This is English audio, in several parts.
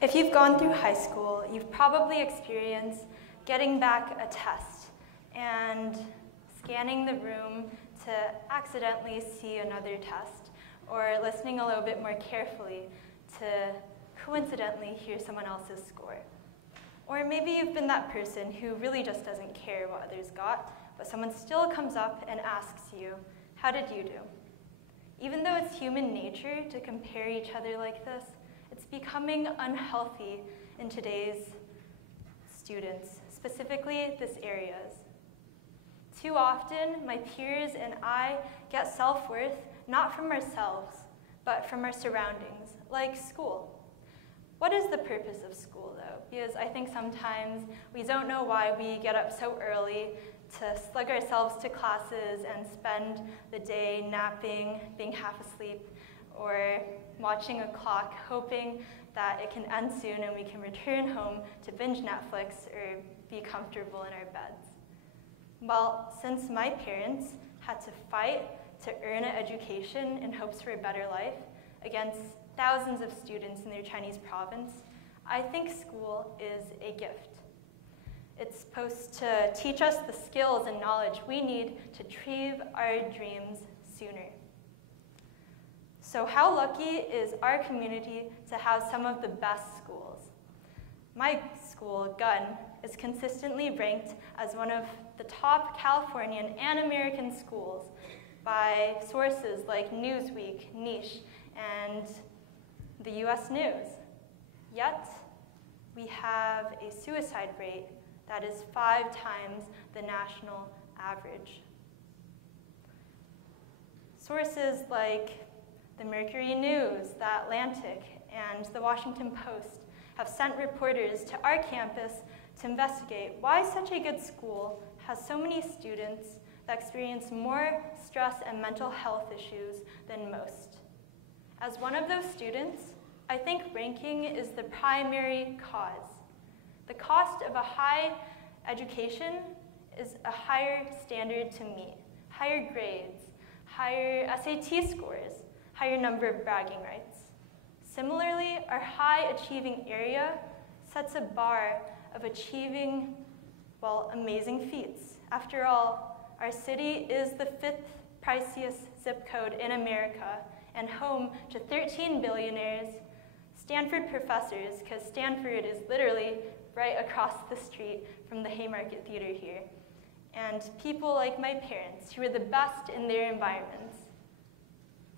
If you've gone through high school, you've probably experienced getting back a test and scanning the room to accidentally see another test, or listening a little bit more carefully to coincidentally hear someone else's score. Or maybe you've been that person who really just doesn't care what others got, but someone still comes up and asks you, "How did you do?" Even though it's human nature to compare each other like this, it's becoming unhealthy in today's students, specifically this areas. Too often, my peers and I get self-worth not from ourselves, but from our surroundings, like school. What is the purpose of school, though? Because I think sometimes we don't know why we get up so early to slug ourselves to classes and spend the day napping, being half asleep, or watching a clock, hoping that it can end soon and we can return home to binge Netflix or be comfortable in our beds. Well, since my parents had to fight to earn an education in hopes for a better life against thousands of students in their Chinese province, I think school is a gift. It's supposed to teach us the skills and knowledge we need to achieve our dreams sooner. So how lucky is our community to have some of the best schools? My school, Gunn, is consistently ranked as one of the top Californian and American schools by sources like Newsweek, Niche, and the US News. Yet, we have a suicide rate that is 5 times the national average. Sources like the Mercury News, the Atlantic, and the Washington Post have sent reporters to our campus to investigate why such a good school has so many students that experience more stress and mental health issues than most. As one of those students, I think ranking is the primary cause. The cost of a high education is a higher standard to meet, higher grades, higher SAT scores, higher number of bragging rights. Similarly, our high achieving area sets a bar of achieving, well, amazing feats. After all, our city is the 5th priciest zip code in America and home to 13 billionaires, Stanford professors, because Stanford is literally right across the street from the Haymarket Theater here, and people like my parents who are the best in their environments.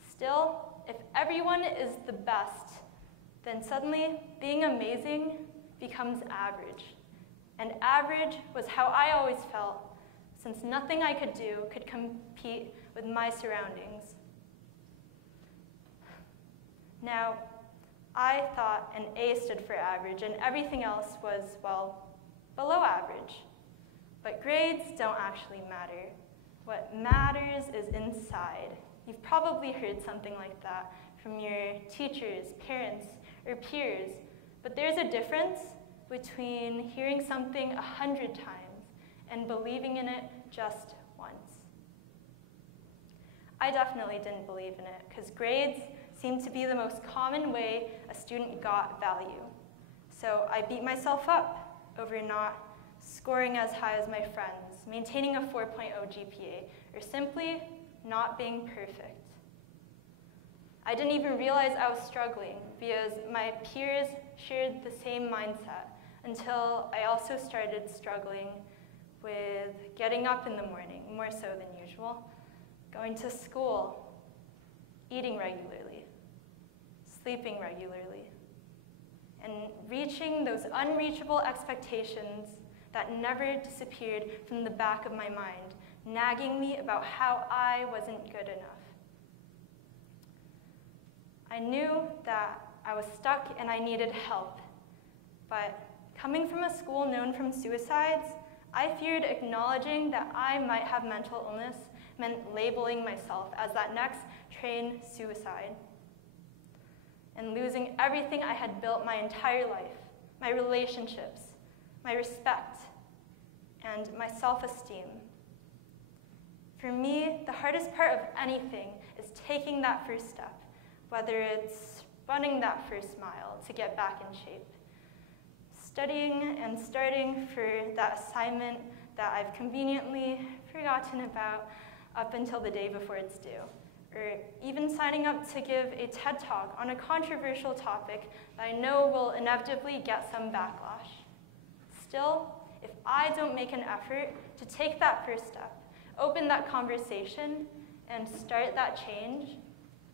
Still, if everyone is the best, then suddenly being amazing becomes average. And average was how I always felt, since nothing I could do could compete with my surroundings. Now, I thought an A stood for average and everything else was, well, below average. But grades don't actually matter. What matters is inside. You've probably heard something like that from your teachers, parents, or peers, but there's a difference between hearing something 100 times and believing in it just once. I definitely didn't believe in it, because grades seemed to be the most common way a student got value. So I beat myself up over not scoring as high as my friends, maintaining a 4.0 GPA, or simply not being perfect. I didn't even realize I was struggling because my peers shared the same mindset until I also started struggling with getting up in the morning, more so than usual, going to school, eating regularly, sleeping regularly, and reaching those unreachable expectations that never disappeared from the back of my mind, nagging me about how I wasn't good enough. I knew that I was stuck and I needed help, but coming from a school known for suicides, I feared acknowledging that I might have mental illness meant labeling myself as that next train suicide and losing everything I had built my entire life, my relationships, my respect, and my self-esteem. For me, the hardest part of anything is taking that first step, whether it's running that first mile to get back in shape. Studying and starting for that assignment that I've conveniently forgotten about up until the day before it's due. Or even signing up to give a TED Talk on a controversial topic that I know will inevitably get some backlash. Still, if I don't make an effort to take that first step, open that conversation, and start that change,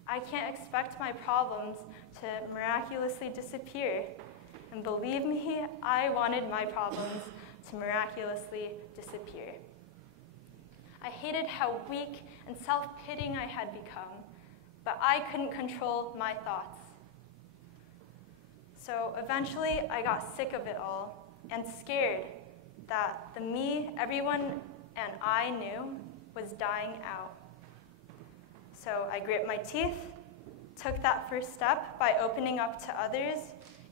I can't expect my problems to miraculously disappear. And believe me, I wanted my problems to miraculously disappear. I hated how weak and self-pitying I had become, but I couldn't control my thoughts. So eventually, I got sick of it all and scared that the me everyone and I knew was dying out. So I grit my teeth, took that first step by opening up to others,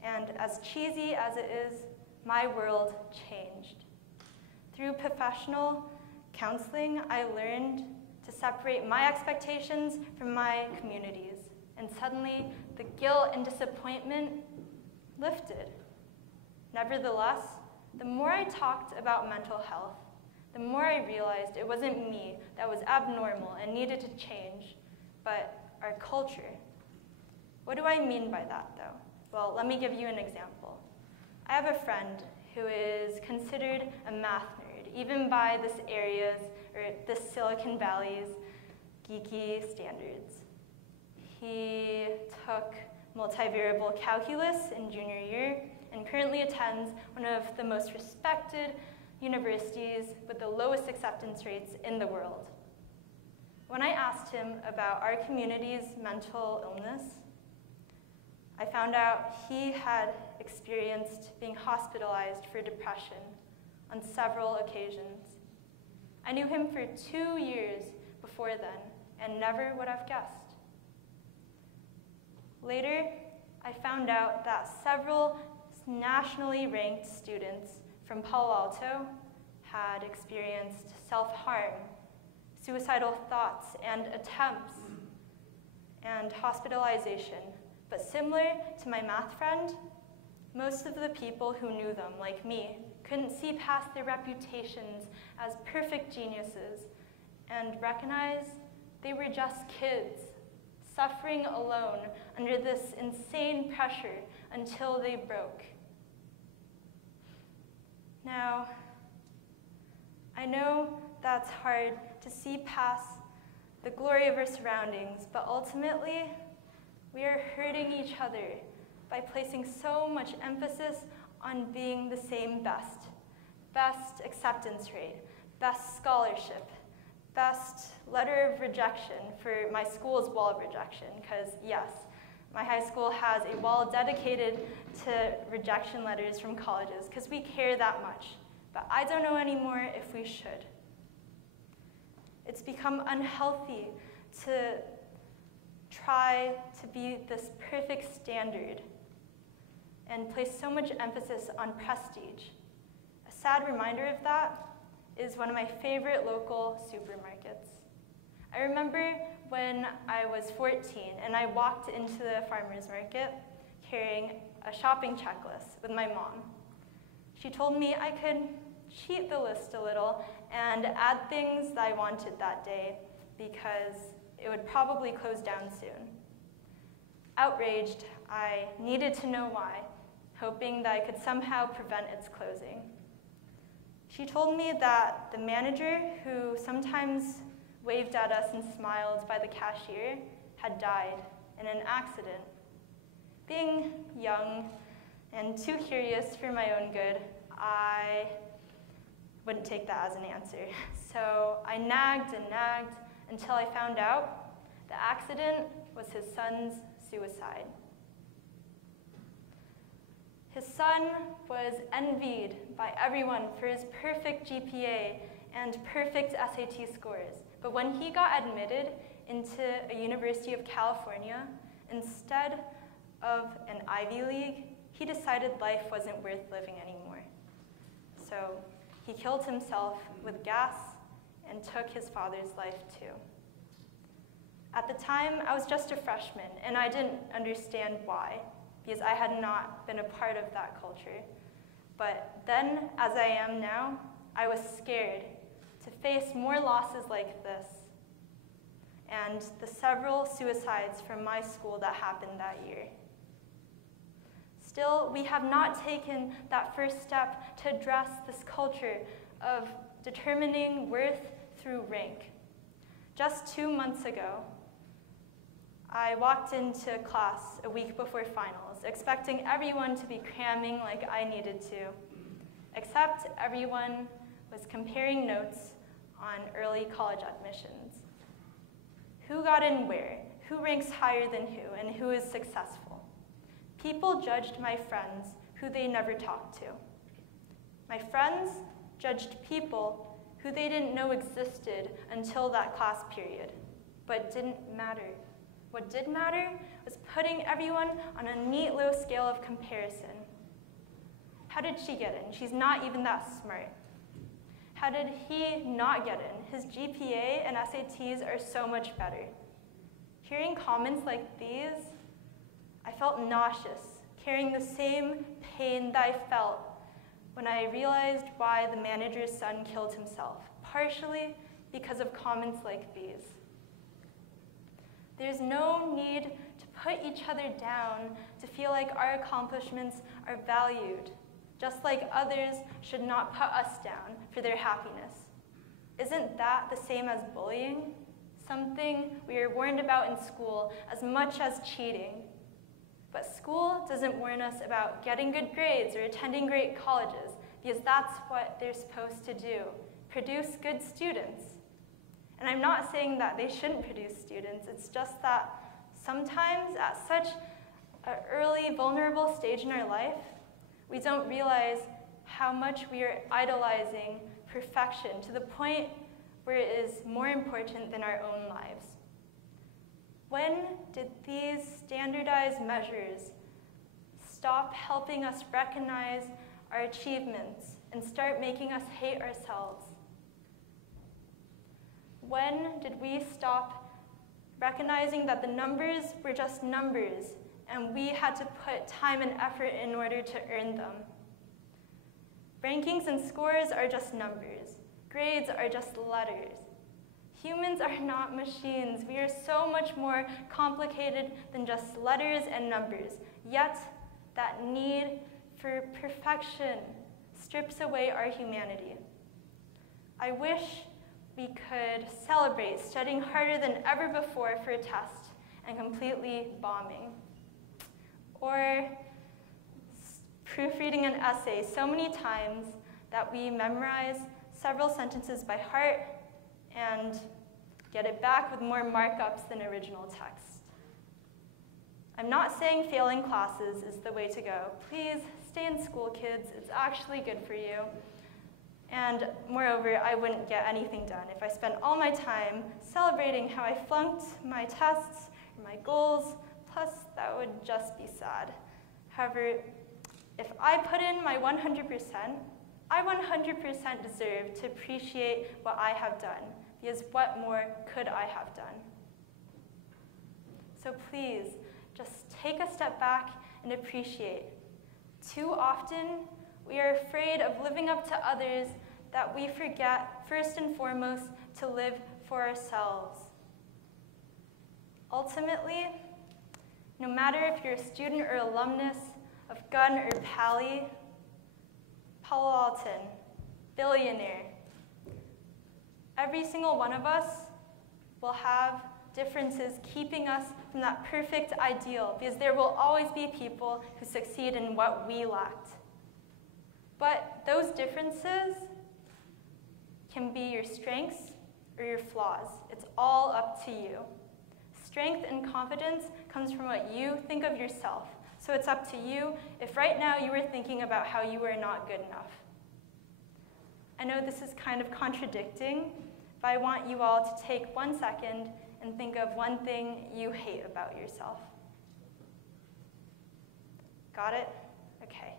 and as cheesy as it is, my world changed. Through professional counseling, I learned to separate my expectations from my community's, and suddenly the guilt and disappointment lifted. Nevertheless, the more I talked about mental health, the more I realized it wasn't me that was abnormal and needed to change, but our culture. What do I mean by that, though? Well, let me give you an example. I have a friend who is considered a math nerd, even by this area's, or this Silicon Valley's, geeky standards. He took multivariable calculus in junior year and currently attends one of the most respected universities with the lowest acceptance rates in the world. When I asked him about our community's mental illness, I found out he had experienced being hospitalized for depression on several occasions. I knew him for 2 years before then and never would have guessed. Later, I found out that several nationally ranked students from Palo Alto had experienced self-harm, suicidal thoughts and attempts, and hospitalization. But similar to my math friend, most of the people who knew them, like me, couldn't see past their reputations as perfect geniuses and recognize they were just kids, suffering alone under this insane pressure until they broke. Now, I know that's hard to see past the glory of our surroundings, but ultimately, we are hurting each other by placing so much emphasis on being the same best acceptance rate, best scholarship, best letter of rejection for my school's wall of rejection, because yes, my high school has a wall dedicated to rejection letters from colleges, because we care that much, but I don't know anymore if we should. It's become unhealthy to try to be this perfect standard and place so much emphasis on prestige. A sad reminder of that is one of my favorite local supermarkets. I remember when I was 14 and I walked into the farmer's market carrying a shopping checklist with my mom. She told me I could cheat the list a little and add things that I wanted that day because it would probably close down soon. Outraged, I needed to know why, hoping that I could somehow prevent its closing. She told me that the manager, who sometimes waved at us and smiled by the cashier, had died in an accident. Being young and too curious for my own good, I wouldn't take that as an answer. So I nagged and nagged until I found out the accident was his son's suicide. His son was envied by everyone for his perfect GPA and perfect SAT scores. But when he got admitted into a University of California, instead of an Ivy League, he decided life wasn't worth living anymore. So he killed himself with gas and took his father's life too. At the time, I was just a freshman, and I didn't understand why, because I had not been a part of that culture. But then, as I am now, I was scared to face more losses like this, and the several suicides from my school that happened that year. Still, we have not taken that first step to address this culture of determining worth through rank. Just 2 months ago, I walked into class a week before finals, expecting everyone to be cramming like I needed to, except everyone was comparing notes on early college admissions. Who got in where? Who ranks higher than who? And who is successful? People judged my friends who they never talked to. My friends judged people who they didn't know existed until that class period, but didn't matter. What did matter was putting everyone on a neat low scale of comparison. How did she get in? She's not even that smart. How did he not get in? His GPA and SATs are so much better. Hearing comments like these, I felt nauseous, carrying the same pain that I felt when I realized why the manager's son killed himself, partially because of comments like these. There's no need to put each other down to feel like our accomplishments are valued, just like others should not put us down for their happiness. Isn't that the same as bullying? Something we are warned about in school as much as cheating. But school doesn't warn us about getting good grades or attending great colleges, because that's what they're supposed to do, produce good students. And I'm not saying that they shouldn't produce students, it's just that sometimes at such an early, vulnerable stage in our life, we don't realize how much we are idolizing perfection to the point where it is more important than our own lives. When did these standardized measures stop helping us recognize our achievements and start making us hate ourselves? When did we stop recognizing that the numbers were just numbers and we had to put time and effort in order to earn them? Rankings and scores are just numbers. Grades are just letters. Humans are not machines. We are so much more complicated than just letters and numbers. Yet, that need for perfection strips away our humanity. I wish we could celebrate studying harder than ever before for a test and completely bombing. Or proofreading an essay so many times that we memorize several sentences by heart and get it back with more markups than original text. I'm not saying failing classes is the way to go. Please stay in school, kids. It's actually good for you. And moreover, I wouldn't get anything done if I spent all my time celebrating how I flunked my tests or my goals. Plus, that would just be sad. However, if I put in my 100%, I 100% deserve to appreciate what I have done, because what more could I have done? So please, just take a step back and appreciate. Too often, we are afraid of living up to others that we forget, first and foremost, to live for ourselves. Ultimately, no matter if you're a student or alumnus of Gunn or Palo Alton, billionaire, every single one of us will have differences keeping us from that perfect ideal, because there will always be people who succeed in what we lacked. But those differences can be your strengths or your flaws. It's all up to you. Strength and confidence comes from what you think of yourself. So it's up to you if right now you were thinking about how you were not good enough. I know this is kind of contradicting, but I want you all to take 1 second and think of one thing you hate about yourself. Got it? Okay.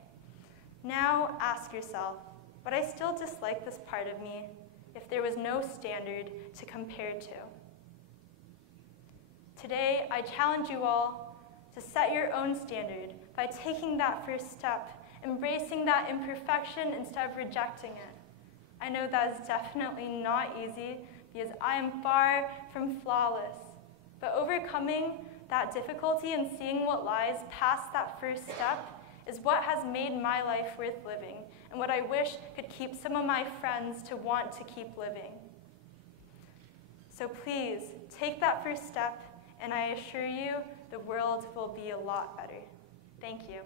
Now ask yourself, would I still dislike this part of me if there was no standard to compare to? Today, I challenge you all to set your own standard by taking that first step, embracing that imperfection instead of rejecting it. I know that is definitely not easy because I am far from flawless, but overcoming that difficulty and seeing what lies past that first step is what has made my life worth living and what I wish could keep some of my friends to want to keep living. So please, take that first step, and I assure you the world will be a lot better. Thank you.